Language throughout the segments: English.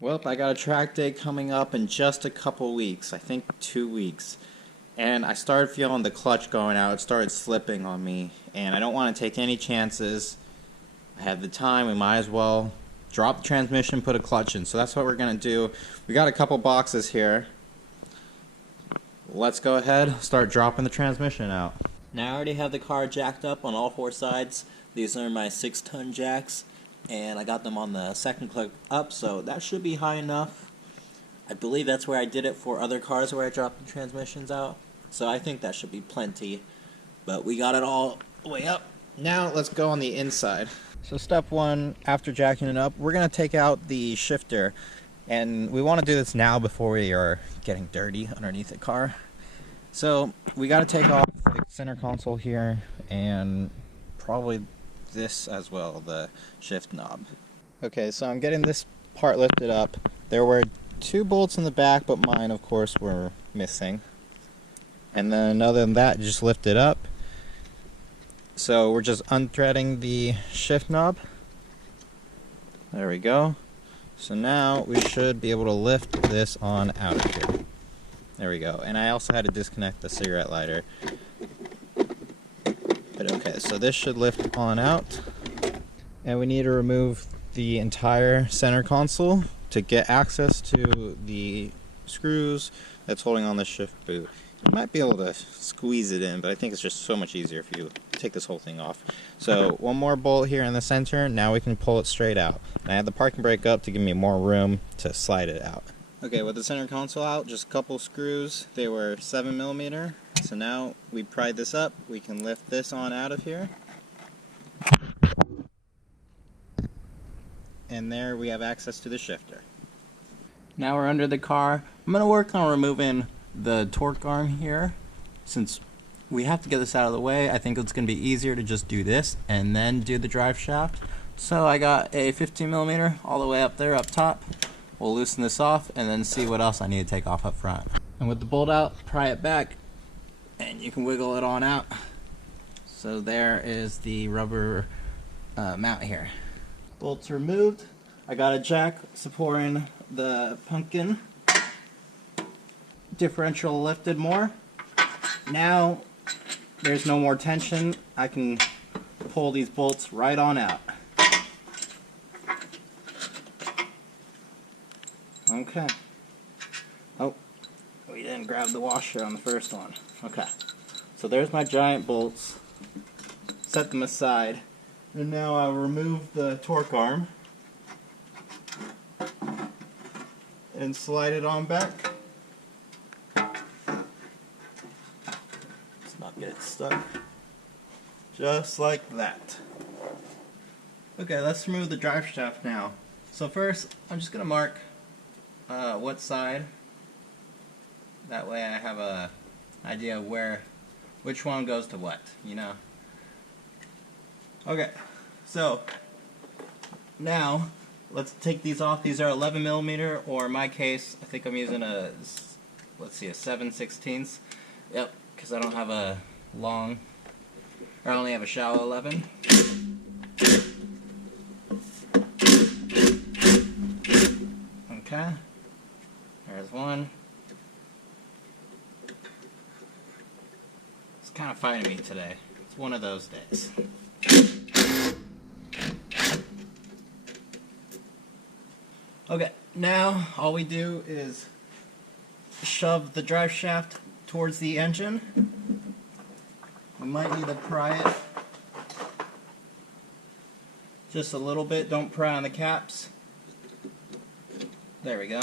Well, I got a track day coming up in just a couple weeks, I think 2 weeks. And I started feeling the clutch going out. It started slipping on me, and I don't want to take any chances. I have the time, we might as well drop the transmission, put a clutch in. So that's what we're going to do. We got a couple boxes here. Let's go ahead, start dropping the transmission out. Now I already have the car jacked up on all four sides. These are my 6-ton jacks, and I got them on the second click up, so that should be high enough. I believe that's where I did it for other cars where I dropped the transmissions out, so I think that should be plenty. But we got it all the way up. Now let's go on the inside. So step one, after jacking it up, we're going to take out the shifter. And we want to do this now before we are getting dirty underneath the car. So we got to take off the center console here and probably this as well, the shift knob. Okay, so I'm getting this part lifted up. There were 2 bolts in the back, but mine of course were missing. And then other than that, just lift it up. So we're just unthreading the shift knob. There we go. So now we should be able to lift this on out of here. There we go. And I also had to disconnect the cigarette lighter. But okay, so this should lift on out. And we need to remove the entire center console to get access to the screws that's holding on the shift boot. You might be able to squeeze it in, but I think it's just so much easier if you take this whole thing off. So one more bolt here in the center, now we can pull it straight out. And I had the parking brake up to give me more room to slide it out. Okay, with the center console out, just a couple screws. They were 7mm. So now we pried this up, we can lift this on out of here. And there we have access to the shifter. Now we're under the car. I'm going to work on removing the torque arm here. Since we have to get this out of the way, I think it's going to be easier to just do this and then do the drive shaft. So I got a 15mm all the way up there up top. We'll loosen this off and then see what else I need to take off up front. And with the bolt out, pry it back and you can wiggle it on out. So there is the rubber mount here. Bolts removed. I got a jack supporting the pumpkin. Differential lifted more. Now there's no more tension. I can pull these bolts right on out. Okay. Oh, we didn't grab the washer on the first one. Okay. So there's my giant bolts. Set them aside. And now I'll remove the torque arm and slide it on back. Not get it stuck. Just like that. Okay, let's remove the drive shaft now. So first, I'm just going to mark what side. That way I have a idea of which one goes to what, you know. Okay, so now let's take these off. These are 11mm, or in my case, I think I'm using a 7/16. Yep. Because I don't have a long, or I only have a shallow 11. Okay, there's one. It's kind of fighting me today. It's one of those days. Okay, now all we do is shove the drive shaft towards the engine. We might need to pry it just a little bit. Don't pry on the caps. There we go.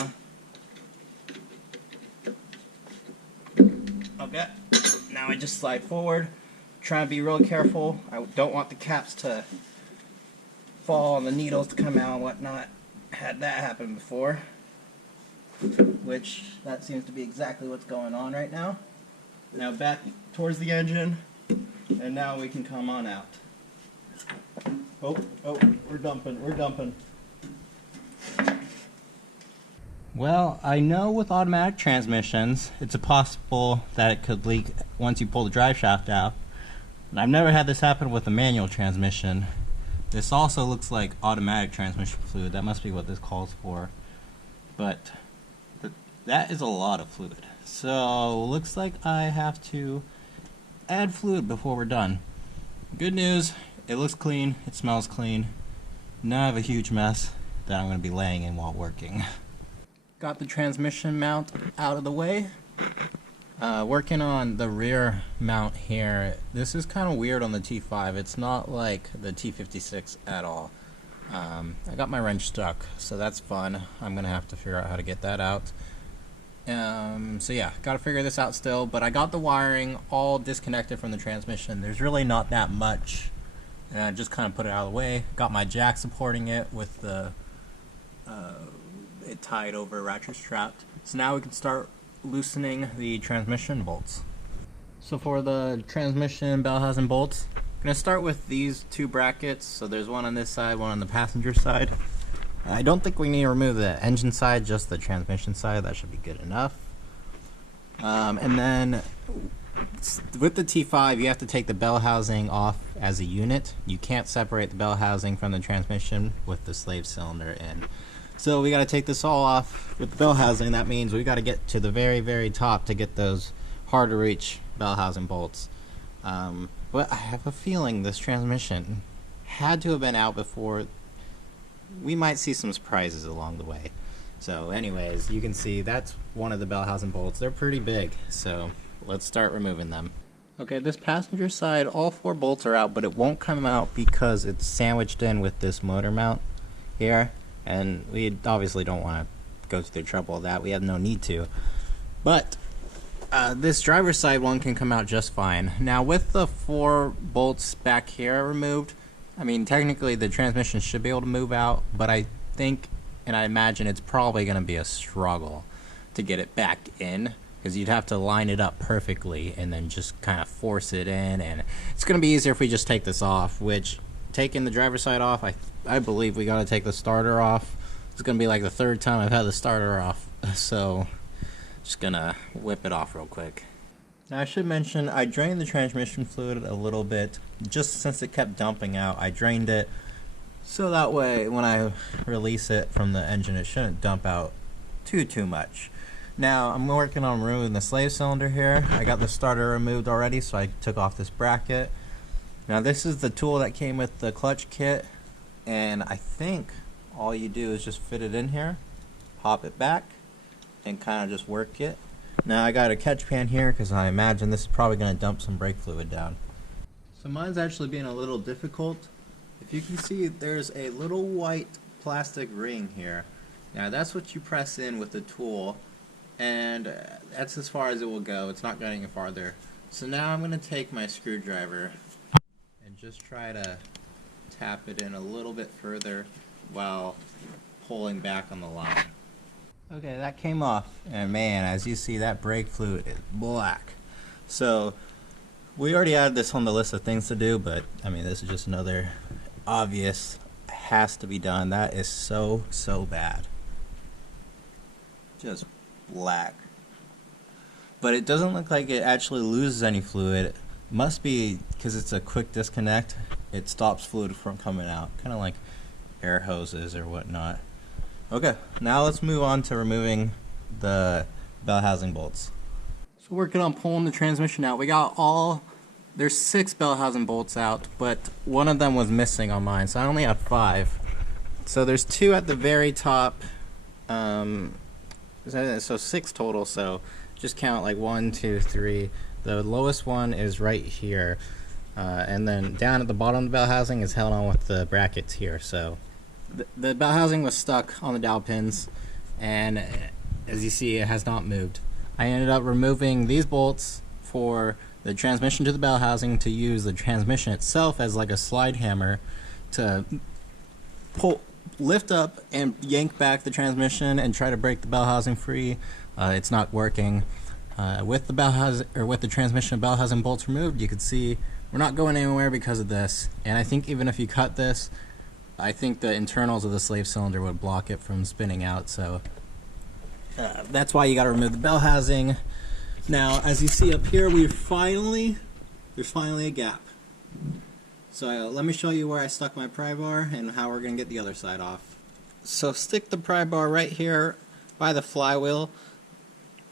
Okay, now I just slide forward. Try and be real careful. I don't want the caps to fall and the needles to come out and whatnot. Had that happen before. Which, that seems to be exactly what's going on right now. Now back towards the engine, and now we can come on out. Oh, we're dumping. Well, I know with automatic transmissions, it's possible that it could leak once you pull the drive shaft out. And I've never had this happen with a manual transmission. This also looks like automatic transmission fluid. That must be what this calls for. but that is a lot of fluid. So looks like I have to add fluid before we're done. Good news, it looks clean, it smells clean. Now I have a huge mess that I'm going to be laying in while working. Got the transmission mount out of the way. Working on the rear mount here. This is kind of weird on the T5. It's not like the T56 at all. I got my wrench stuck, so that's fun. I'm gonna have to figure out how to get that out. So yeah, gotta figure this out still, but I got the wiring all disconnected from the transmission. There's really not that much, and I just kind of put it out of the way. Got my jack supporting it with the it tied over, ratchet strapped. So now we can start loosening the transmission bolts. So for the transmission bell housing bolts, I'm going to start with these two brackets. So there's one on this side, one on the passenger side. I don't think we need to remove the engine side, just the transmission side. That should be good enough. And then with the T5, you have to take the bell housing off as a unit. You can't separate the bell housing from the transmission with the slave cylinder in. So we got to take this all off with the bell housing. That means we got to get to the very, very top to get those hard to reach bell housing bolts. But I have a feeling this transmission had to have been out before. We might see some surprises along the way. So anyways, you can see that's one of the bell housing bolts. They're pretty big, so let's start removing them. Okay, this passenger side, all 4 bolts are out, but it won't come out because it's sandwiched in with this motor mount here. And we obviously don't want to go through the trouble of that. We have no need to. But this driver's side one can come out just fine. Now with the 4 bolts back here removed, I mean technically the transmission should be able to move out, but I think and I imagine it's probably going to be a struggle to get it back in, because you'd have to line it up perfectly and then just kind of force it in, and it's going to be easier if we just take this off, which taking the driver's side off, I believe we got to take the starter off. It's going to be like the 3rd time I've had the starter off, so just going to whip it off real quick. Now I should mention I drained the transmission fluid a little bit, just since it kept dumping out. I drained it so that way when I release it from the engine it shouldn't dump out too much. Now I'm working on removing the slave cylinder here. I got the starter removed already, so I took off this bracket. Now this is the tool that came with the clutch kit, and I think all you do is just fit it in here, pop it back, and kind of just work it. Now I got a catch pan here because I imagine this is probably going to dump some brake fluid down. So mine's actually being a little difficult. If you can see, there's a little white plastic ring here. Now that's what you press in with the tool, and that's as far as it will go. It's not going any farther. So now I'm going to take my screwdriver and just try to tap it in a little bit further while pulling back on the line. Okay, that came off, and man, as you see, that brake fluid is black. So we already added this on the list of things to do, but I mean, this is just another obvious, has to be done. That is so bad. Just black. But it doesn't look like it actually loses any fluid. It must be because it's a quick disconnect. It stops fluid from coming out, kind of like air hoses or whatnot. Okay, now let's move on to removing the bell housing bolts. So working on pulling the transmission out. We got there's 6 bell housing bolts out, but one of them was missing on mine, so I only have 5. So there's 2 at the very top, so 6 total, so just count like 1, 2, 3. The lowest one is right here, and then down at the bottom of the bell housing is held on with the brackets here. So the bell housing was stuck on the dowel pins, and as you see, it has not moved. I ended up removing these bolts for the transmission to the bell housing to use the transmission itself as like a slide hammer to lift up and yank back the transmission and try to break the bell housing free. It's not working. With the transmission bell housing bolts removed, you can see we're not going anywhere because of this. And I think even if you cut this, I think the internals of the slave cylinder would block it from spinning out. So that's why you got to remove the bell housing. Now, as you see up here, there's finally a gap. So let me show you where I stuck my pry bar and how we're going to get the other side off. So stick the pry bar right here by the flywheel,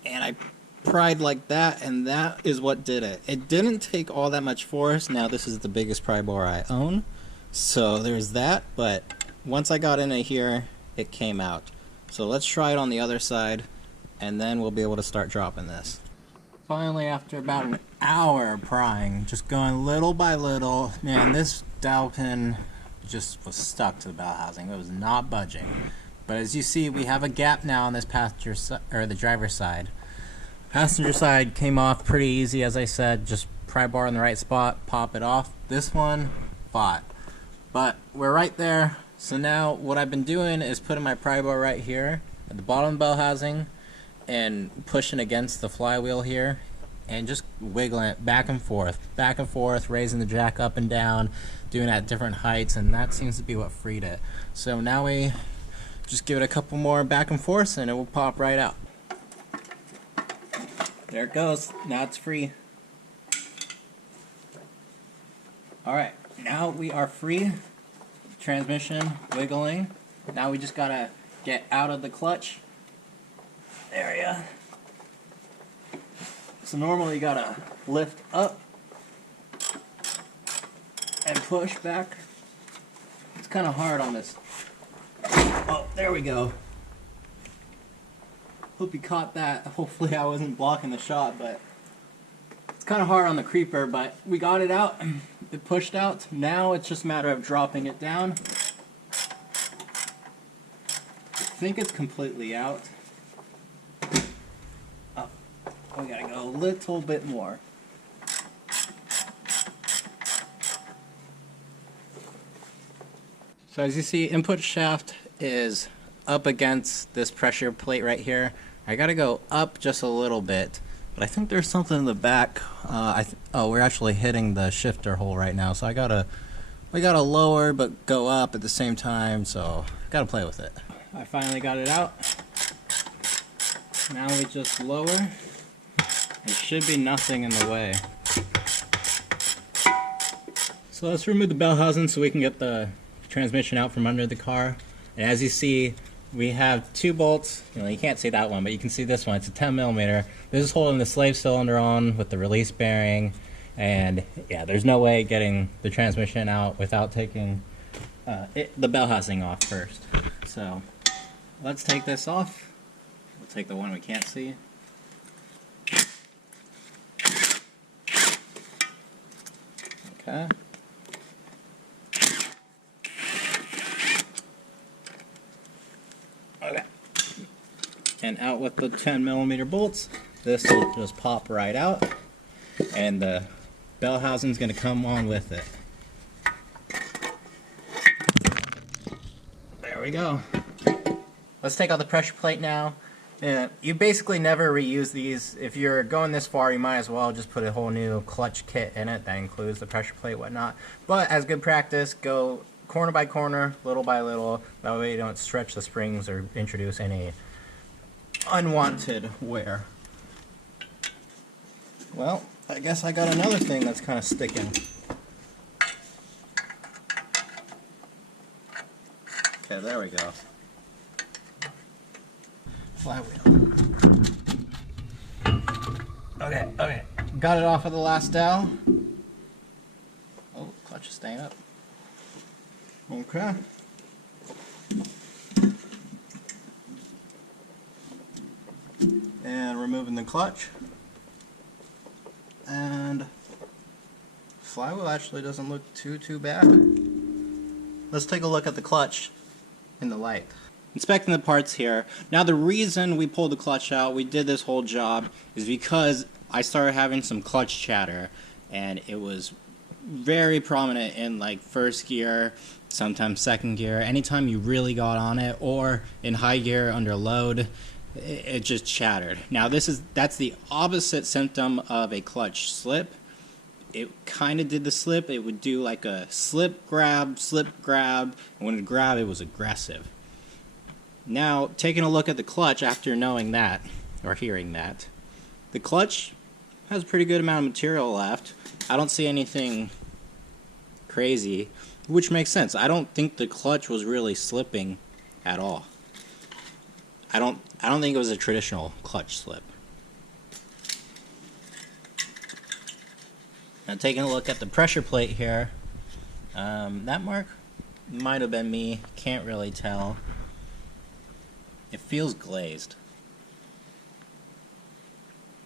and I pried like that, and that is what did it. It didn't take all that much force. Now this is the biggest pry bar I own, so there's that, but once I got into here, it came out. So let's try it on the other side, and then we'll be able to start dropping this. Finally, after about an hour of prying, just going little by little, man, this dowel pin just was stuck to the bell housing. It was not budging. But as you see, we have a gap now on this passenger or the driver's side. Passenger side came off pretty easy, as I said. Just pry bar in the right spot, pop it off. This one fought, but we're right there. So now what I've been doing is putting my pry bar right here at the bottom of the bell housing and pushing against the flywheel here and just wiggling it back and forth, raising the jack up and down, doing it at different heights, and that seems to be what freed it. So now we just give it a couple more back and forth and it will pop right out. There it goes. Now it's free. Alright, now we are free. Transmission wiggling. Now we just gotta get out of the clutch area. So normally you gotta lift up and push back. It's kind of hard on this. Oh, there we go. Hope you caught that. Hopefully I wasn't blocking the shot, but it's kind of hard on the creeper, but we got it out. It pushed out. Now it's just a matter of dropping it down. I think it's completely out. Oh, we gotta go a little bit more. So as you see, input shaft is up against this pressure plate right here. I gotta go up just a little bit, but I think there's something in the back. Oh, we're actually hitting the shifter hole right now, so we gotta lower but go up at the same time, so gotta play with it. I finally got it out. Now we just lower. There should be nothing in the way. So let's remove the bell housing so we can get the transmission out from under the car. And as you see, we have two bolts. You can't see that one, but you can see this one. It's a 10mm. This is holding the slave cylinder on with the release bearing. And yeah, there's no way getting the transmission out without taking the bell housing off first. So let's take this off. We'll take the one we can't see. Okay. Okay. And out with the 10mm bolts. This will just pop right out, and the bell housing is going to come on with it. There we go. Let's take out the pressure plate now. You basically never reuse these. If you're going this far, you might as well just put a whole new clutch kit in it that includes the pressure plate, whatnot. But as good practice, go corner by corner, little by little. That way you don't stretch the springs or introduce any unwanted wear. Well, I guess I got another thing that's kind of sticking. Okay, there we go. Flywheel. Okay. Got it off of the last dowel. Oh, clutch is staying up. Okay. And removing the clutch. And flywheel actually doesn't look too bad. Let's take a look at the clutch in the light. Inspecting the parts here. Now the reason we pulled the clutch out, we did this whole job, is because I started having some clutch chatter, and it was very prominent in like first gear, sometimes second gear. Anytime you really got on it, or in high gear under load, it just chattered. Now that's the opposite symptom of a clutch slip. It kind of did the slip. It would do like a slip grab, and when it grabbed, it was aggressive. Now, taking a look at the clutch after knowing that, or hearing that, the clutch has a pretty good amount of material left. I don't see anything crazy, which makes sense. I don't think the clutch was really slipping at all. I I don't think it was a traditional clutch slip. Now taking a look at the pressure plate here, that mark might have been me, can't really tell. It feels glazed.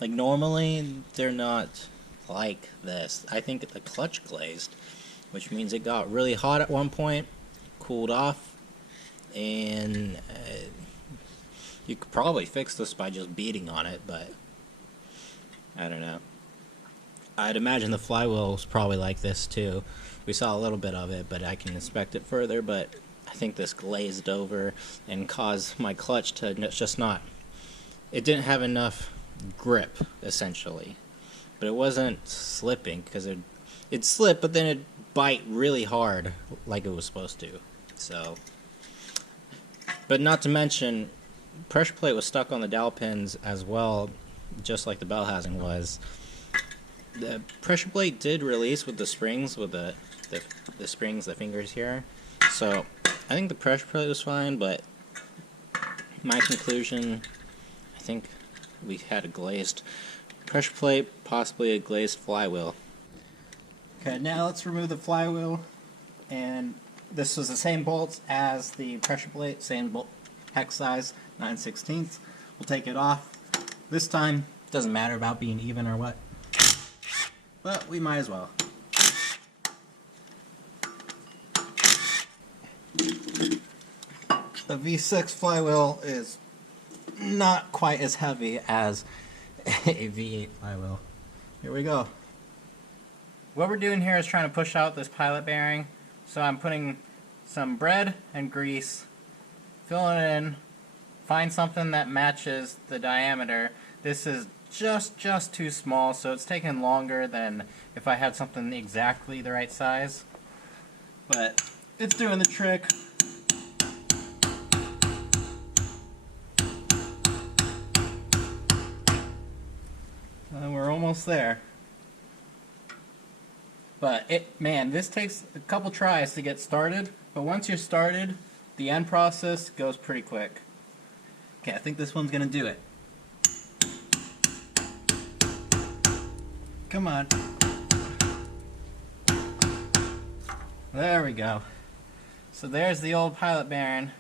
Like normally they're not like this. I think the clutch glazed, which means it got really hot at one point, cooled off, and you could probably fix this by just beating on it, but I don't know. I'd imagine the flywheel was probably like this too. We saw a little bit of it, but I can inspect it further, but I think this glazed over and caused my clutch to just not, it didn't have enough grip, essentially. But it wasn't slipping, because it'd slip, but then it'd bite really hard like it was supposed to. So, but not to mention, pressure plate was stuck on the dowel pins as well, just like the bell housing was. The pressure plate did release with the springs, with the springs, the fingers here. So I think the pressure plate was fine, but my conclusion, I think we had a glazed pressure plate, possibly a glazed flywheel. Okay, now let's remove the flywheel, and this was the same bolts as the pressure plate, same bolt hex size, 9/16. We'll take it off. This time, doesn't matter about being even or what, but we might as well. The V6 flywheel is not quite as heavy as a V8 flywheel. Here we go. What we're doing here is trying to push out this pilot bearing. So I'm putting some bread and grease, filling it in, find something that matches the diameter. This is just too small, so it's taking longer than if I had something exactly the right size. But it's doing the trick. And we're almost there. But man, this takes a couple tries to get started, but once you're started, the end process goes pretty quick. Okay, I think this one's gonna do it. Come on. There we go. So there's the old pilot bearing.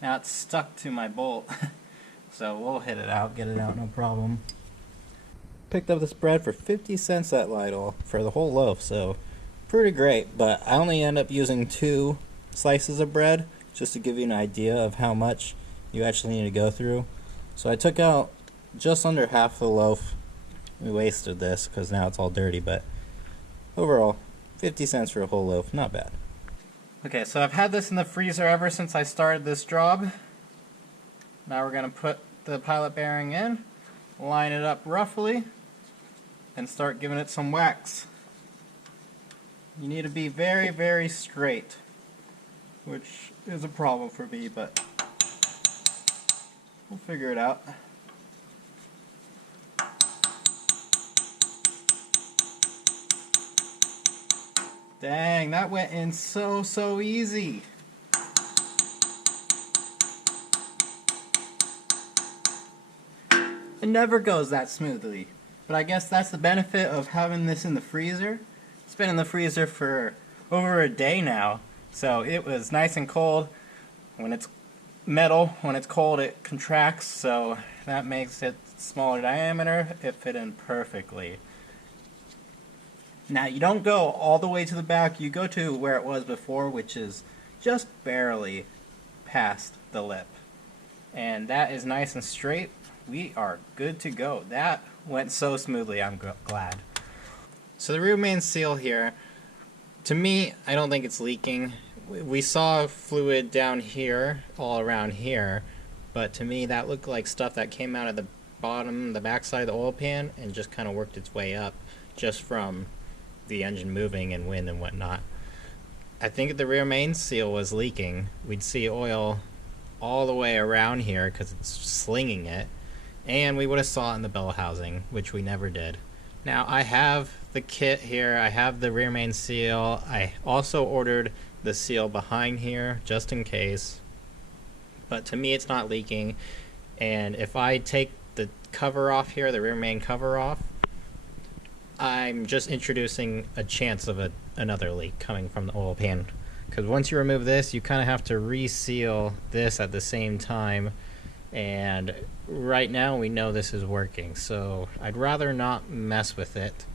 Now it's stuck to my bolt. So we'll hit it out, get it out, no problem. Picked up this bread for 50 cents at Lidl for the whole loaf, so pretty great. But I only end up using 2 slices of bread, just to give you an idea of how much you actually need to go through. So I took out just under half the loaf. We wasted this because now it's all dirty, but overall, 50 cents for a whole loaf, not bad. Okay, so I've had this in the freezer ever since I started this job. Now we're going to put the pilot bearing in, line it up roughly, and start giving it some wax. You need to be very, very straight, which is a problem for me, but we'll figure it out. Dang, that went in so easy. It never goes that smoothly. But I guess that's the benefit of having this in the freezer. It's been in the freezer for over a day now. So it was nice and cold. When it's metal, when it's cold it contracts, so that makes it smaller diameter. It fit in perfectly. Now you don't go all the way to the back, you go to where it was before, which is just barely past the lip. And that is nice and straight. We are good to go. That went so smoothly, I'm glad. So the rear main seal here, to me, I don't think it's leaking. We saw fluid down here, all around here, but to me that looked like stuff that came out of the bottom, the backside of the oil pan, and just kind of worked its way up just from the engine moving and wind and whatnot. I think if the rear main seal was leaking, we'd see oil all the way around here because it's slinging it, and we would have saw it in the bell housing, which we never did. Now I have the kit here, I have the rear main seal, I also ordered the seal behind here just in case, but to me it's not leaking. And if I take the cover off here, the rear main cover off, I'm just introducing a chance of another leak coming from the oil pan. Because once you remove this, you kind of have to reseal this at the same time. And right now we know this is working, so I'd rather not mess with it.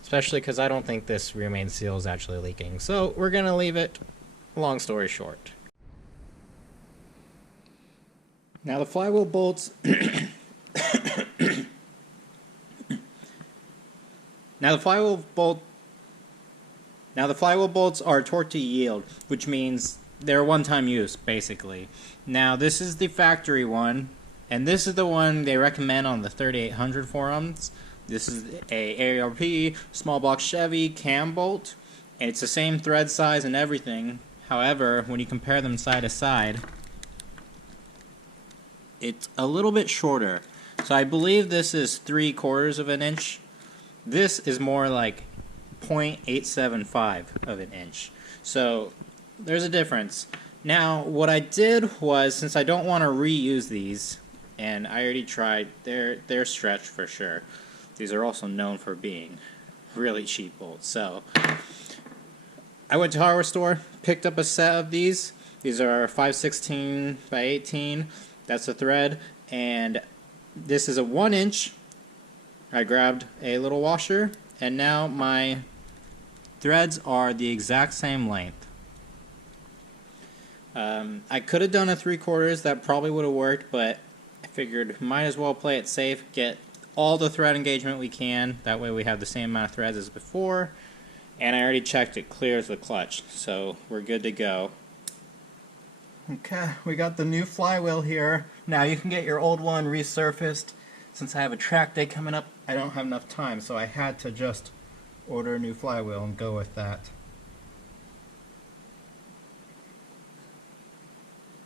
Especially because I don't think this rear main seal is actually leaking. So we're going to leave it, long story short. Now the flywheel bolts Now the flywheel bolts are torque to yield, which means they're one-time use, basically. Now this is the factory one, and this is the one they recommend on the 3800 forums. This is a AARP small block Chevy cam bolt, and it's the same thread size and everything. However, when you compare them side to side, it's a little bit shorter. So I believe this is 3/4 of an inch. This is more like 0.875 of an inch. So there's a difference. Now what I did was, since I don't want to reuse these, and I already tried, they're stretched for sure. These are also known for being really cheap bolts. So I went to a hardware store, picked up a set of these. These are 5/16 by 18. That's the thread, and this is a 1 inch. I grabbed a little washer, and now my threads are the exact same length. I could have done a 3/4, that probably would have worked, but I figured might as well play it safe, get all the thread engagement we can, that way we have the same amount of threads as before, and I already checked it clears the clutch, so we're good to go. Okay, we got the new flywheel here. Now you can get your old one resurfaced. Since I have a track day coming up, I don't have enough time, so I had to just order a new flywheel and go with that.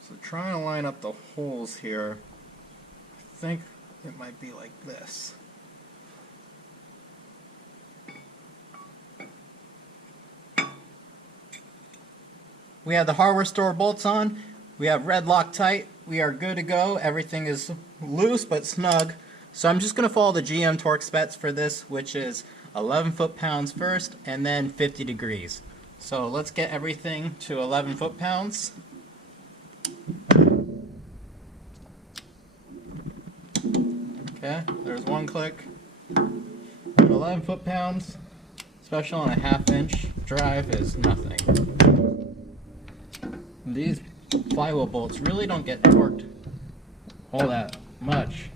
So trying to line up the holes here, I think it might be like this. We have the hardware store bolts on. We have red Loctite. We are good to go. Everything is loose but snug. So I'm just going to follow the GM torque specs for this, which is 11 foot-pounds first and then 50 degrees. So let's get everything to 11 foot-pounds. Okay, there's one click. 11 foot-pounds, especially on a 1/2 inch drive, is nothing. These flywheel bolts really don't get torqued all that much.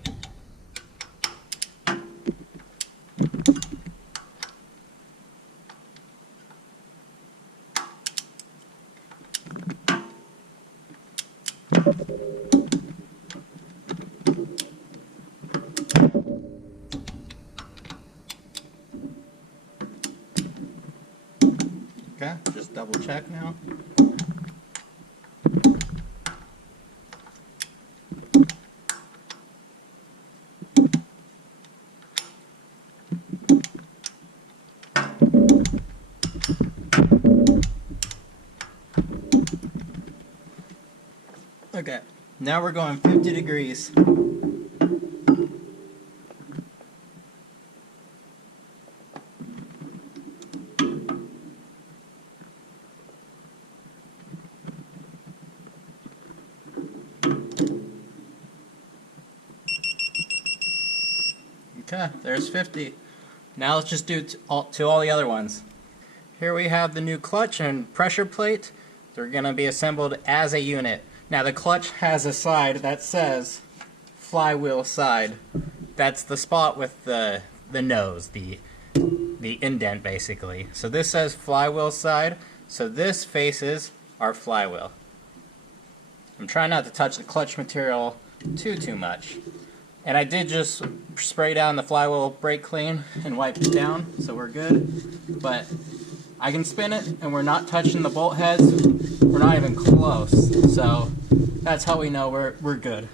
Okay, just double check now. Okay, now we're going 50 degrees. Okay, there's 50. Now let's just do to all the other ones. Here we have the new clutch and pressure plate. They're going to be assembled as a unit. Now the clutch has a side that says flywheel side. That's the spot with the nose, the indent basically. So this says flywheel side, so this faces our flywheel. I'm trying not to touch the clutch material too much. And I did just spray down the flywheel brake clean and wipe it down, so we're good. But I can spin it, and we're not touching the bolt heads. We're not even close. So that's how we know we're good.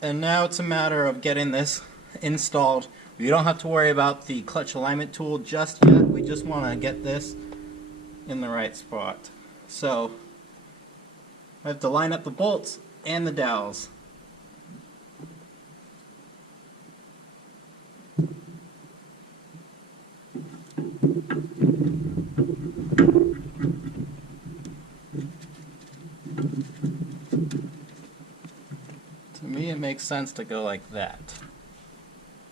And now it's a matter of getting this installed. You don't have to worry about the clutch alignment tool just yet. We just want to get this in the right spot. So I have to line up the bolts and the dowels. To me, it makes sense to go like that.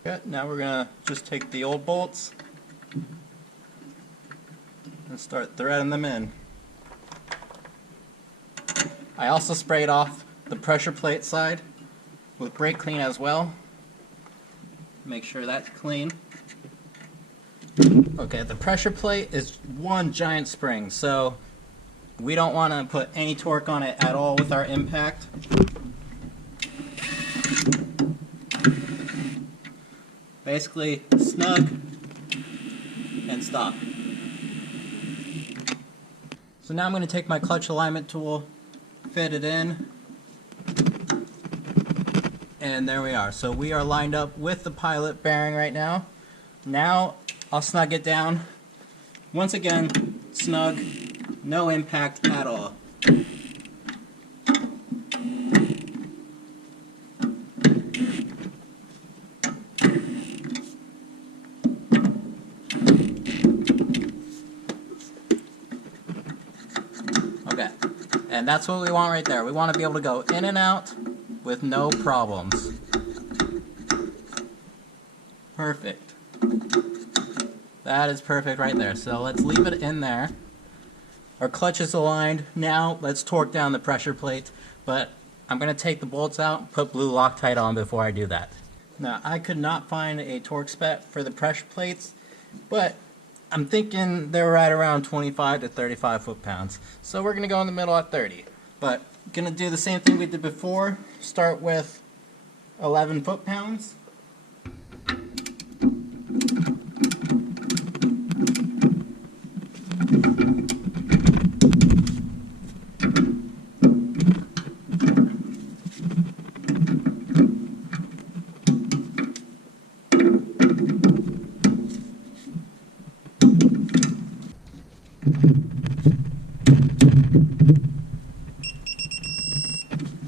Okay, now we're gonna just take the old bolts and start threading them in. I also sprayed off the pressure plate side with brake clean as well. Make sure that's clean. Okay, the pressure plate is one giant spring, so we don't want to put any torque on it at all with our impact. Basically, snug and stop. So now I'm going to take my clutch alignment tool, fit it in, and there we are. So we are lined up with the pilot bearing right now. Now I'll snug it down. Once again, snug, no impact at all. Okay, and that's what we want right there. We want to be able to go in and out with no problems. Perfect. That is perfect right there. So let's leave it in there. Our clutch is aligned. Now let's torque down the pressure plate. But I'm going to take the bolts out, put blue Loctite on before I do that. Now I could not find a torque spec for the pressure plates, but I'm thinking they're right around 25 to 35 foot-pounds. So we're going to go in the middle at 30. But going to do the same thing we did before. Start with 11 foot-pounds.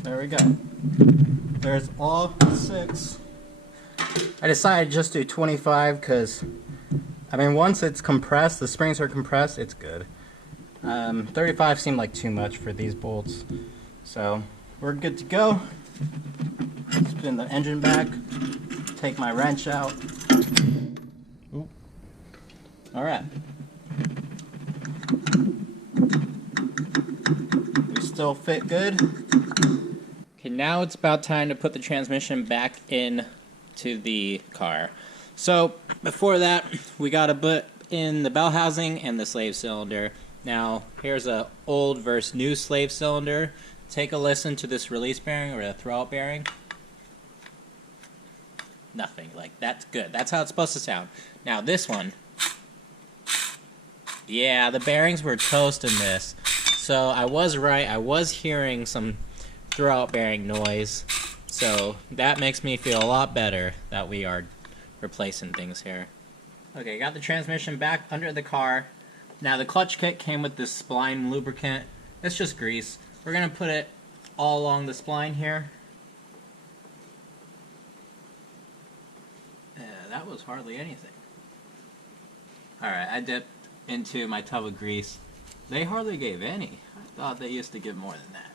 There we go. There's all 6. I decided to just do 25 because, I mean, once it's compressed, the springs are compressed, it's good. 35 seemed like too much for these bolts. So, we're good to go. Spin the engine back, take my wrench out. Ooh. All right. We still fit good. Okay, now it's about time to put the transmission back in to the car. So before that, we got to put in the bell housing and the slave cylinder. Now here's a old versus new slave cylinder. Take a listen to this release bearing or the throwout bearing. Nothing. Like, that's good. That's how it's supposed to sound. Now this one, yeah, the bearings were toast in this. So I was right. I was hearing some throwout bearing noise. So that makes me feel a lot better that we are replacing things here. Okay, got the transmission back under the car. Now the clutch kit came with this spline lubricant. It's just grease. We're going to put it all along the spline here. That was hardly anything. Alright, I dipped into my tub of grease. They hardly gave any. I thought they used to give more than that.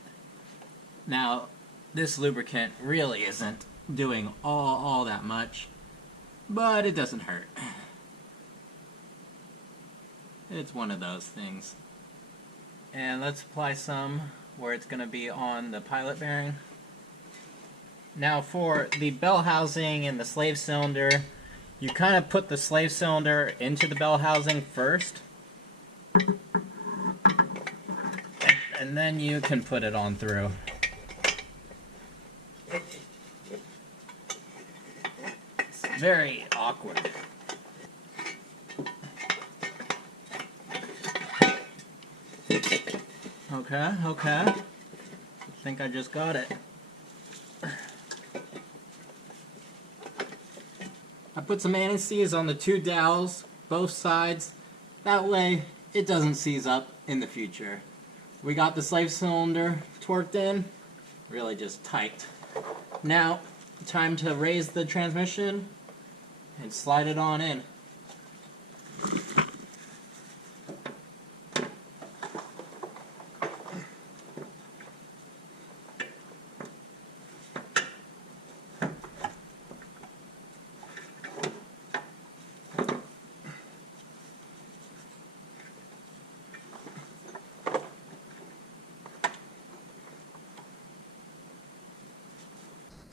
Now, this lubricant really isn't doing all that much, but it doesn't hurt. It's one of those things. And let's apply some where it's going to be on the pilot bearing. Now for the bell housing and the slave cylinder, you kind of put the slave cylinder into the bell housing first, and then you can put it on through. It's very awkward. Okay. I think I just got it. I put some anti-seize on the 2 dowels, both sides. That way, it doesn't seize up in the future. We got the slave cylinder torqued in, really just tight. Now, time to raise the transmission and slide it on in.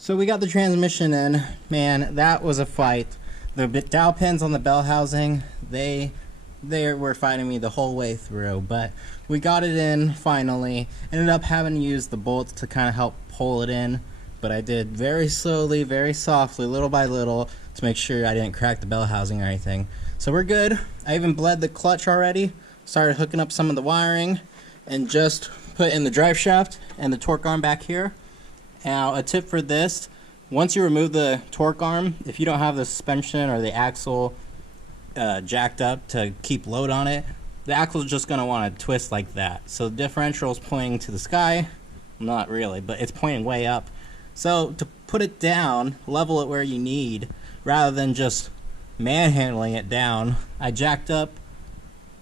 So we got the transmission in. Man, that was a fight. The dowel pins on the bell housing, they were fighting me the whole way through, but we got it in finally. Ended up having to use the bolts to kind of help pull it in, but I did very slowly, very softly, little by little, to make sure I didn't crack the bell housing or anything. So we're good. I even bled the clutch already, started hooking up some of the wiring, and just put in the drive shaft and the torque arm back here. Now, a tip for this, once you remove the torque arm, if you don't have the suspension or the axle jacked up to keep load on it, the axle is just going to want to twist like that. So the differential is pointing to the sky. Not really, but it's pointing way up. So to put it down, level it where you need, rather than just manhandling it down, I jacked up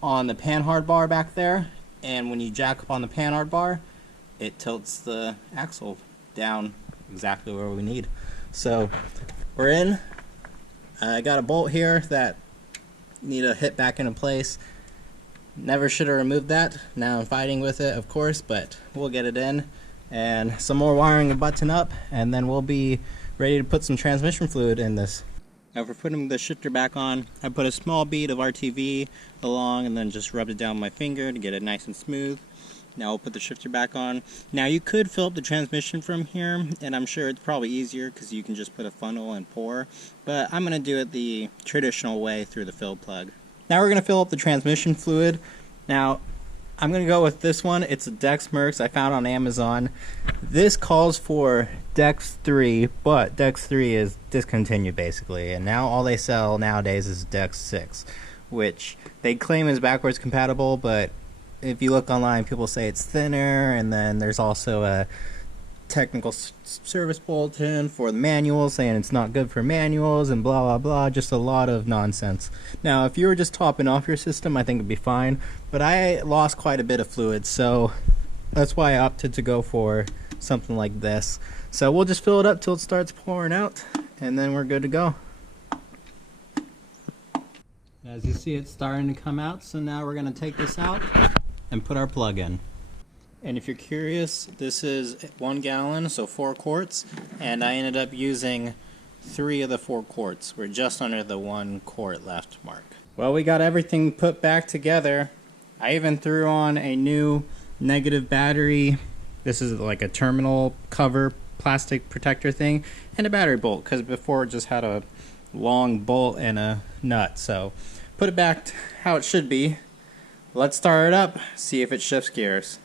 on the panhard bar back there, and when you jack up on the panhard bar, it tilts the axle down exactly where we need. So we're in. I got a bolt here that need to hit back into place. Never should have removed that. Now I'm fighting with it, of course, but we'll get it in. And some more wiring to button up, and then we'll be ready to put some transmission fluid in this. Now for putting the shifter back on, I put a small bead of RTV along and then just rubbed it down with my finger to get it nice and smooth. Now we'll put the shifter back on. Now you could fill up the transmission from here, and I'm sure it's probably easier because you can just put a funnel and pour, but I'm going to do it the traditional way through the fill plug. Now we're going to fill up the transmission fluid. Now I'm going to go with this one. It's a Dexmerx I found on Amazon. This calls for Dex 3, but Dex 3 is discontinued basically, and now all they sell nowadays is Dex 6, which they claim is backwards compatible, but if you look online, people say it's thinner, and then there's also a technical service bulletin for the manuals saying it's not good for manuals and blah blah blah, just a lot of nonsense. Now if you were just topping off your system, I think it'd be fine, but I lost quite a bit of fluid, so that's why I opted to go for something like this. So we'll just fill it up till it starts pouring out, and then we're good to go. As you see, it's starting to come out, so now we're going to take this out and put our plug in. And if you're curious, this is 1 gallon, so 4 quarts, and I ended up using 3 of the 4 quarts. We're just under the 1 quart left mark. Well, we got everything put back together. I even threw on a new negative battery. This is like a terminal cover plastic protector thing, and a battery bolt, because before it just had a long bolt and a nut. So put it back how it should be. Let's start it up, see if it shifts gears.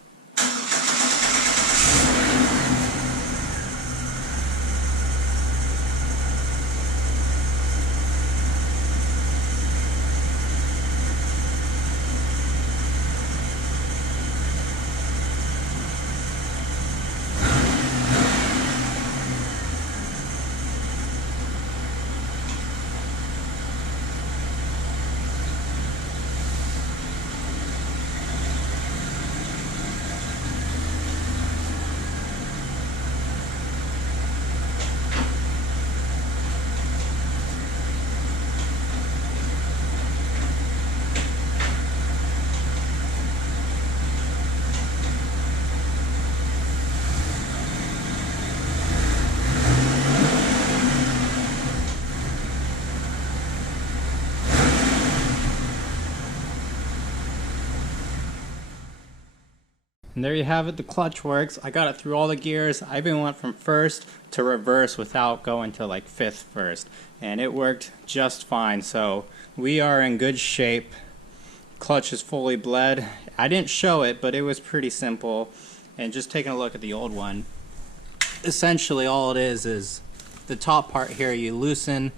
And there you have it, the clutch works. I got it through all the gears. I even went from first to reverse without going to like fifth first. And it worked just fine. So we are in good shape. Clutch is fully bled. I didn't show it, but it was pretty simple. And just taking a look at the old one, essentially all it is the top part here you loosen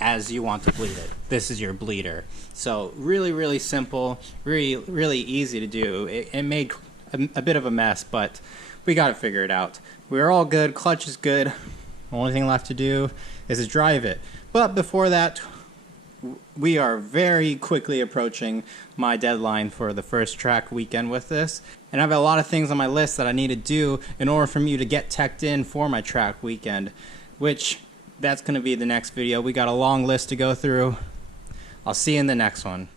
as you want to bleed it. This is your bleeder. So really, really simple, really easy to do. It made a bit of a mess, but we got it figured out. We're all good. Clutch is good. The only thing left to do is to drive it. But before that, we are very quickly approaching my deadline for the first track weekend with this. And I have a lot of things on my list that I need to do in order for me to get teched in for my track weekend, which that's going to be the next video. We got a long list to go through. I'll see you in the next one.